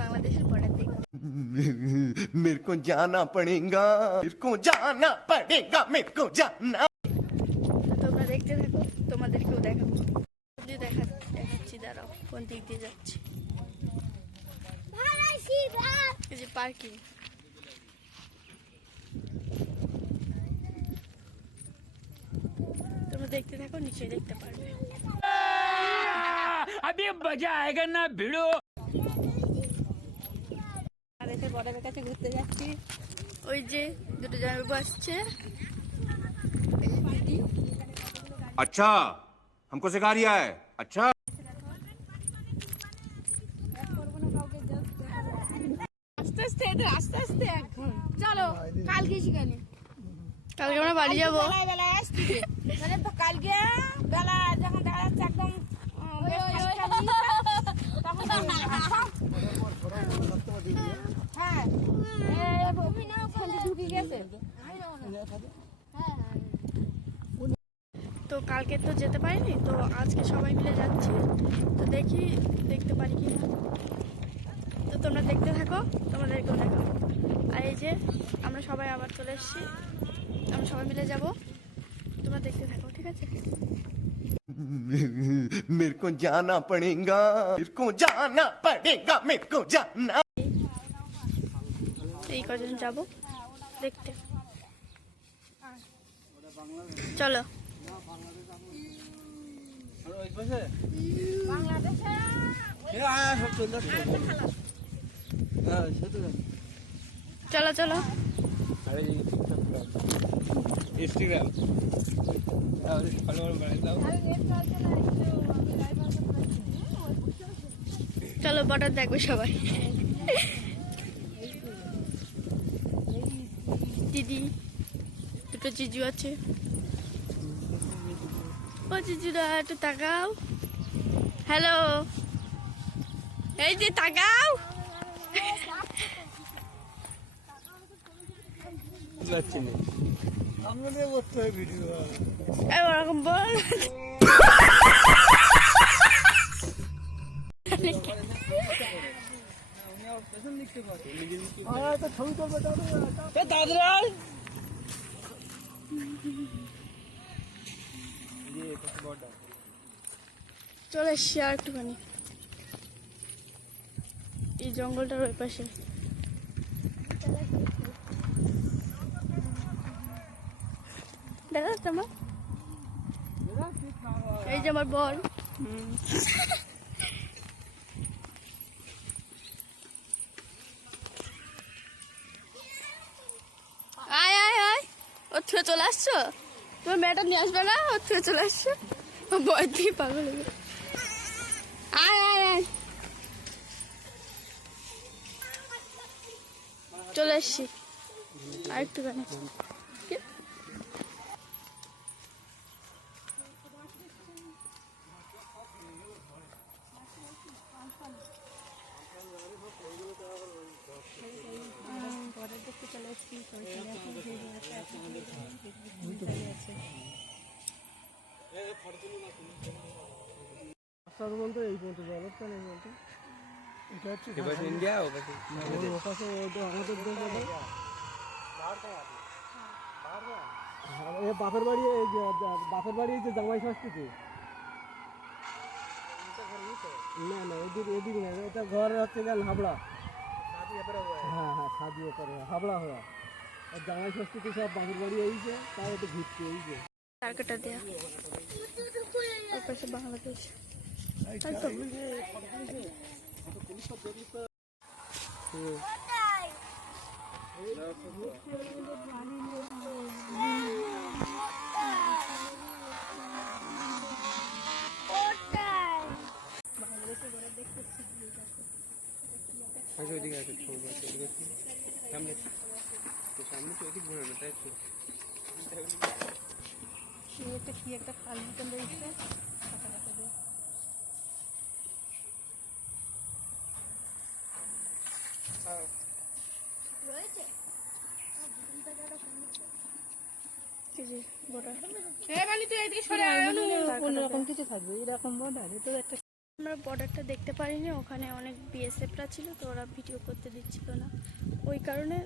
বাংলাদেশের বর্ডার থেকে। मेरे को जाना पड़ेगा मेरे को जाना पड़ेगा मेरे को जाना। তোমরা দেখতে থাকো, তোমাদেরকেও দেখাবো। দেখাচ্ছি, দাঁড়াও কোন দিক দিয়ে যাচ্ছি। এই যে পার্কিং। তোমরা দেখতে থাকো, নিশ্চয়ই দেখতে পারবে। अभी मजा आएगा ना भिड़ो। বড়দের কাছে ঘুরতে যাচ্ছি। ওই যে দুটো জামাইবাবু আসছে। अच्छा हमको सिखा रिया है। अच्छा আস্তে আস্তে এখন চলো। কালকে শিখানি, কালকে আমরা বাড়ি যাবো। কালকে বেলা যখন দেখা যাচ্ছে একদম তো কালকে তো যেতে পারিনি, তো আজকে সবাই মিলে যাচ্ছি। তো দেখি দেখতে পারি কি না। তো তোমরা দেখতে থাকো, তোমাদেরকেও দেখাবো। আর এই যে আমরা সবাই আবার চলে এসেছি, আমরা সবাই মিলে যাব। তোমরা দেখতে থাকো, ঠিক আছে? मेरे को जाना पड़ेगा मेरे को जाना पड़ेगा मेरे को जाना। এই কজন যাব দেখতে, চলো। চলো চলো इंस्टाग्राम চলো, বর্ডার দেখবো সবাই। দিদি, দুটো জিজু আছে। ও জিজুরা একটু তাকাও। হ্যালো, এই যে তাকাও। এরকম বল। চলে এসছি আর একটুখানি, এই জঙ্গলটার ওই পাশে। দেখা যাচ্ছে আমার, এই যে আমার বল। আয় আয় আয়, ওর থুয়ে চলে আসছো? তোমার মেয়েটা নিয়ে আসবে না? ওর থুয়ে চলে আসছো, ভয় দিয়ে পাগল হয়ে গেছে। আয় আয় আয়, চলে এসছি আর একটুখানি। দেখতে চলে এসছি। এই পর্যন্ত জলটা নেই বলতো। এটা হচ্ছে इंडिया আমাদের বাপের বাড়ি, এই যে বাপের বাড়ি, এই যে জামাই ষষ্ঠীতে। না না, এদিকে না, এটা ঘর হচ্ছে গেল হাবড়া। হ্যাঁ হ্যাঁ, শাদিও করে হাবড়া হওয়া। আর জামাই ষষ্ঠীতে সব বাপের বাড়ি এইছে, তাই একটু ঘুরতে এইছে। টার্গেটটা দেয়া ওর পাশে বাংলাদেশ। তাই তো सामने तो अधिक घुमाना था কি একটা খাল মতন রয়েছে। অন্যরকম কিছু থাকবে, এরকম বর্ডার তো একটা আমরা বর্ডারটা দেখতে পারিনি, ওখানে অনেক বিএসএফরা ছিল তো ওরা ভিডিও করতে দিচ্ছিল না, ওই কারণে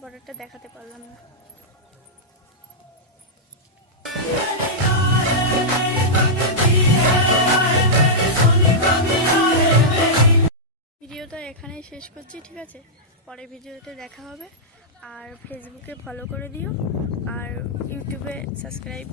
বর্ডারটা দেখাতে পারলাম না। ভিডিওটা এখানেই শেষ করছি, ঠিক আছে? পরের ভিডিওতে দেখা হবে। আর ফেসবুকে ফলো করে দিও আর ইউটিউবে সাবস্ক্রাইব